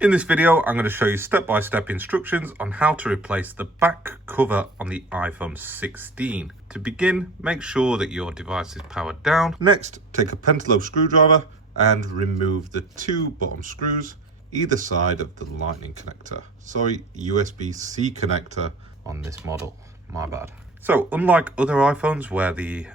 In this video, I'm going to show you step-by-step instructions on how to replace the back cover on the iPhone 16. To begin, make sure that your device is powered down. Next, take a pentalobe screwdriver and remove the two bottom screws either side of the lightning connector. Sorry, USB-C connector on this model. My bad. So unlike other iPhones where the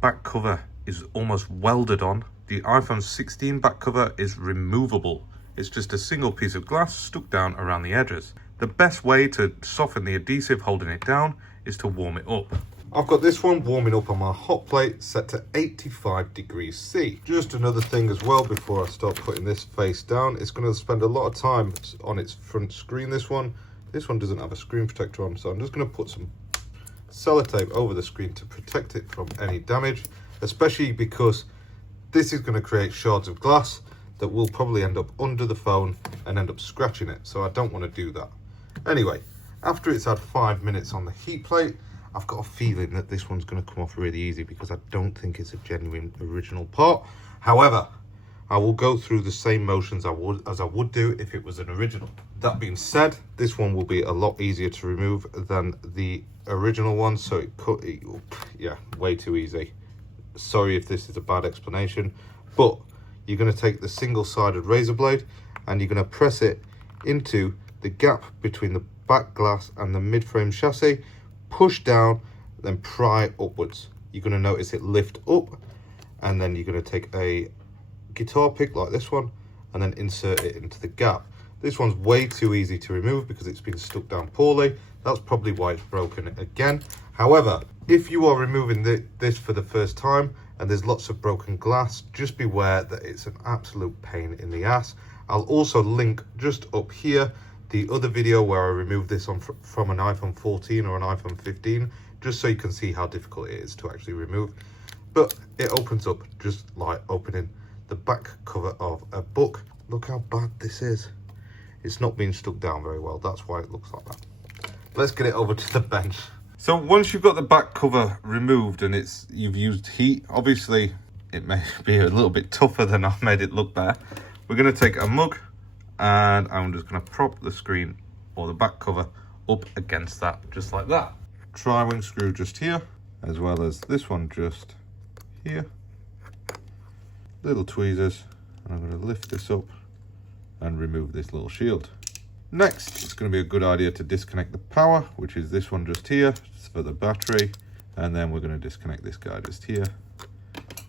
back cover is almost welded on, the iPhone 16 back cover is removable. It's just a single piece of glass stuck down around the edges. The best way to soften the adhesive holding it down is to warm it up. I've got this one warming up on my hot plate set to 85 degrees C. Just another thing as well before I start putting this face down, it's going to spend a lot of time on its front screen, this one. This one doesn't have a screen protector on, so I'm just going to put some sellotape over the screen to protect it from any damage, especially because this is going to create shards of glass that will probably end up under the phone and end up scratching it, so I don't want to do that. Anyway, after it's had 5 minutes on the heat plate, I've got a feeling that this one's going to come off really easy because I don't think it's a genuine original part. However, I will go through the same motions as I would do if it was an original. That being said, this one will be a lot easier to remove than the original one, so yeah, way too easy. Sorry if this is a bad explanation, but you're going to take the single-sided razor blade and you're going to press it into the gap between the back glass and the mid-frame chassis, push down, then pry upwards. You're going to notice it lift up, and then you're going to take a guitar pick like this one and then insert it into the gap. This one's way too easy to remove because it's been stuck down poorly. That's probably why it's broken again. However, if you are removing this for the first time and there's lots of broken glass, just beware that it's an absolute pain in the ass. I'll also link just up here the other video where I removed this from an iPhone 14 or an iPhone 15, just so you can see how difficult it is to actually remove. But it opens up just like opening the back cover of a book. Look how bad this is. It's not being stuck down very well. That's why it looks like that. Let's get it over to the bench. So once you've got the back cover removed and you've used heat, obviously it may be a little bit tougher than I've made it look there. We're going to take a mug and I'm just going to prop the screen or the back cover up against that, just like that. Tri-wing screw just here, as well as this one just here. Little tweezers, and I'm going to lift this up and remove this little shield. Next, it's going to be a good idea to disconnect the power, which is this one just here, it's for the battery, and then we're going to disconnect this guy just here,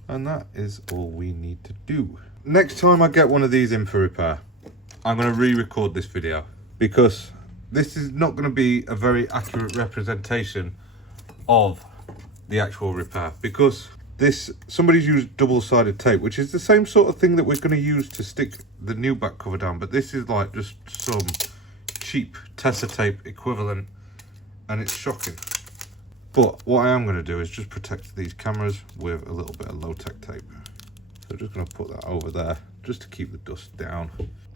and that is all we need to do. Next time I get one of these in for repair, I'm going to re-record this video because this is not going to be a very accurate representation of the actual repair, because somebody's used double-sided tape, which is the same sort of thing that we're going to use to stick the new back cover down, but this is like just some cheap Tessa tape equivalent, and it's shocking. But what I am going to do is just protect these cameras with a little bit of low-tech tape. So just going to put that over there just to keep the dust down.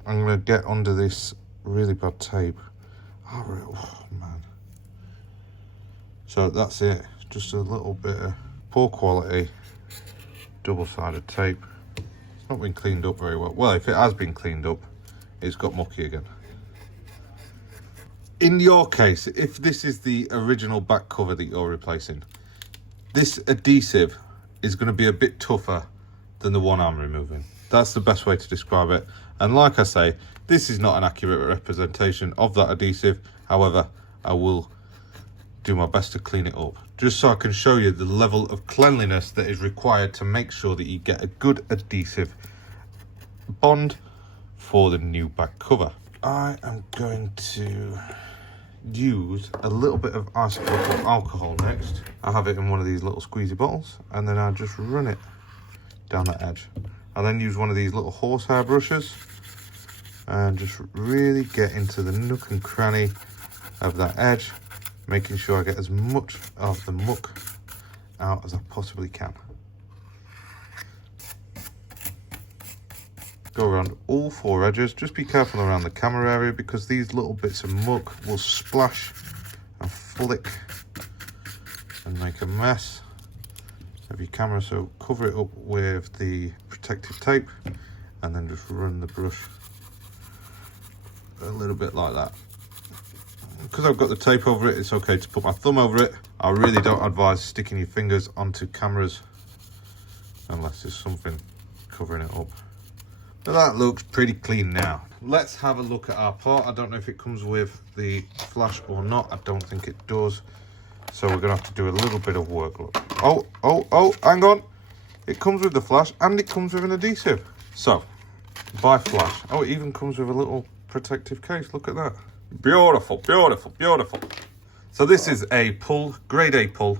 I'm going to get under this really bad tape. Oh man. So that's it, just a little bit of poor quality double-sided tape. It's not been cleaned up very well. Well, if it has been cleaned up, it's got mucky again. In your case, if this is the original back cover that you're replacing, this adhesive is going to be a bit tougher than the one I'm removing. That's the best way to describe it. And like I say, this is not an accurate representation of that adhesive. However, I will do my best to clean it up, just so I can show you the level of cleanliness that is required to make sure that you get a good adhesive bond for the new back cover. I am going to use a little bit of isopropyl alcohol next. I have it in one of these little squeezy bottles, and then I just run it down that edge. I then use one of these little horsehair brushes and just really get into the nook and cranny of that edge, making sure I get as much of the muck out as I possibly can. Go around all four edges. Just be careful around the camera area because these little bits of muck will splash and flick and make a mess of your camera. So cover it up with the protective tape and then just run the brush a little bit like that. Because I've got the tape over it, it's okay to put my thumb over it. I really don't advise sticking your fingers onto cameras unless there's something covering it up. But that looks pretty clean now. Let's have a look at our part. I don't know if it comes with the flash or not. I don't think it does. So we're gonna have to do a little bit of work. Look. Oh, hang on. It comes with the flash and it comes with an adhesive. So, by flash. Oh, it even comes with a little protective case. Look at that. Beautiful, beautiful, beautiful. So this is a pull, grade A pull.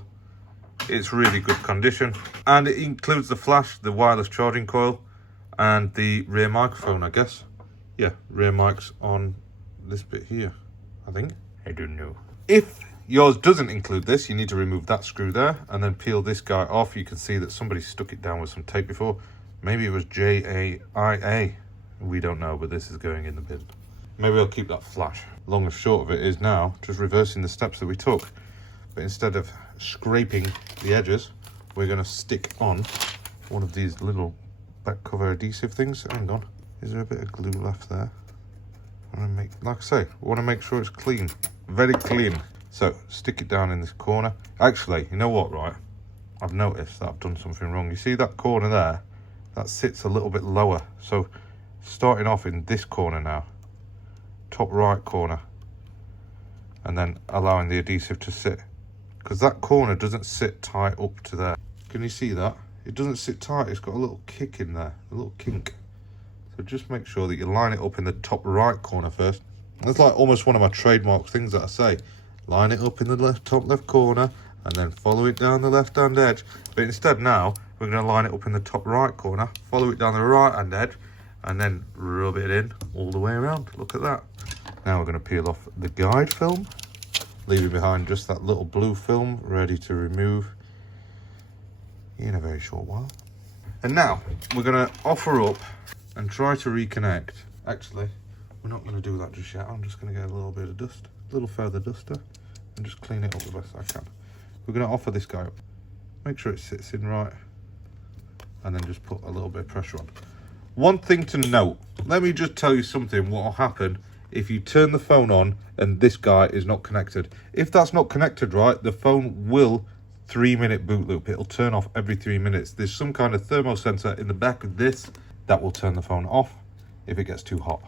It's really good condition. And it includes the flash, the wireless charging coil, and the rear microphone, I guess. Yeah, rear mic's on this bit here, I think. I don't know. If yours doesn't include this, you need to remove that screw there and then peel this guy off. You can see that somebody stuck it down with some tape before. Maybe it was JAIA. We don't know, but this is going in the bin. Maybe I'll keep that flash. Long and short of it is now just reversing the steps that we took. But instead of scraping the edges, we're going to stick on one of these little back cover adhesive things. Hang on, is there a bit of glue left there? Like I say, we want to make sure it's clean, very clean. So stick it down in this corner. Actually, you know what, right? I've noticed that I've done something wrong. You see that corner there? That sits a little bit lower. So starting off in this corner now, top right corner, and then allowing the adhesive to sit, because that corner doesn't sit tight up to there. Can you see that? It doesn't sit tight. It's got a little kick in there, a little kink. So just make sure that you line it up in the top right corner first. That's like almost one of my trademark things that I say. Line it up in the top left corner and then follow it down the left hand edge. But instead now, we're going to line it up in the top right corner, follow it down the right hand edge, and then rub it in all the way around. Look at that. Now we're going to peel off the guide film, leaving behind just that little blue film ready to remove in a very short while. And now we're going to offer up and try to reconnect. Actually, we're not going to do that just yet. I'm just going to get a little bit of dust, a little further duster, and just clean it up the best I can. We're going to offer this guy up, make sure it sits in right, and then just put a little bit of pressure on. One thing to note, let me just tell you something what will happen if you turn the phone on and this guy is not connected. If that's not connected right, the phone will 3-minute boot loop. It'll turn off every 3 minutes. There's some kind of thermal sensor in the back of this that will turn the phone off if it gets too hot.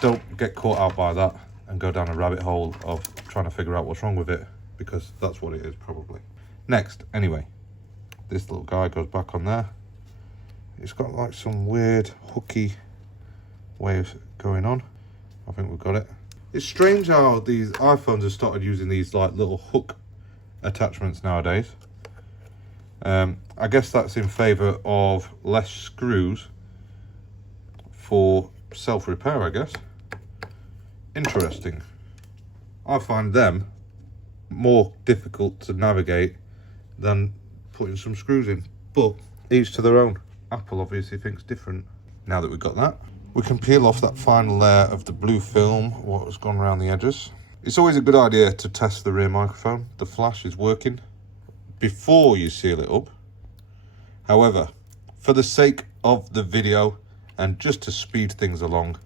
Don't get caught out by that and go down a rabbit hole of trying to figure out what's wrong with it, because that's what it is probably. Next, anyway, this little guy goes back on there. It's got like some weird hooky way of going on. I think we've got it. It's strange how these iPhones have started using these like little hook attachments nowadays. I guess that's in favour of less screws for self-repair, I guess. Interesting. I find them more difficult to navigate than putting some screws in, but each to their own. Apple obviously thinks different. Now that we've got that, we can peel off that final layer of the blue film, what has gone around the edges. It's always a good idea to test the rear microphone. The flash is working before you seal it up. However, for the sake of the video and just to speed things along,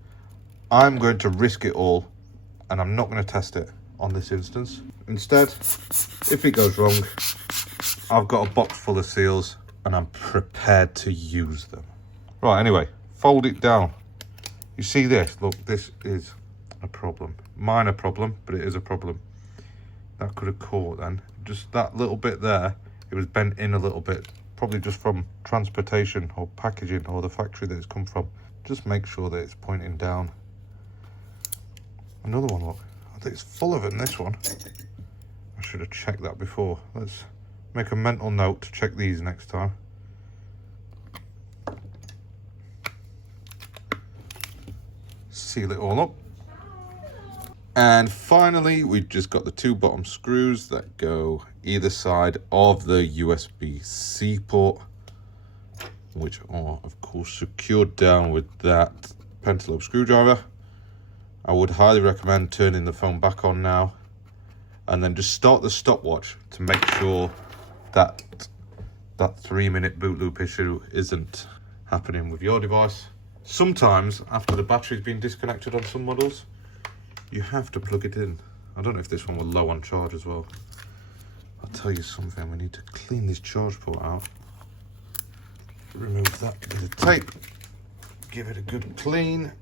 I'm going to risk it all and I'm not going to test it on this instance. Instead, if it goes wrong, I've got a box full of seals and I'm prepared to use them. Right, anyway, fold it down. You see this? Look, this is a problem. Minor problem, but it is a problem. That could have caught then. Just that little bit there, it was bent in a little bit. Probably just from transportation or packaging or the factory that it's come from. Just make sure that it's pointing down. Another one, look. I think it's fuller than this one. I should have checked that before. Let's make a mental note to check these next time. Seal it all up. And finally, we've just got the two bottom screws that go either side of the USB-C port, which are, of course, secured down with that pentalobe screwdriver. I would highly recommend turning the phone back on now and then just start the stopwatch to make sure that that 3-minute boot loop issue isn't happening with your device. Sometimes after the battery's been disconnected on some models, you have to plug it in. I don't know if this one was low on charge as well. I'll tell you something, we need to clean this charge port out. Remove that bit of tape, give it a good clean,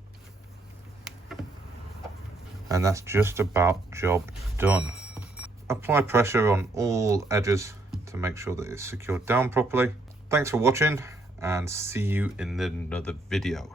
and that's just about job done. Apply pressure on all edges to make sure that it's secured down properly. Thanks for watching, and see you in another video.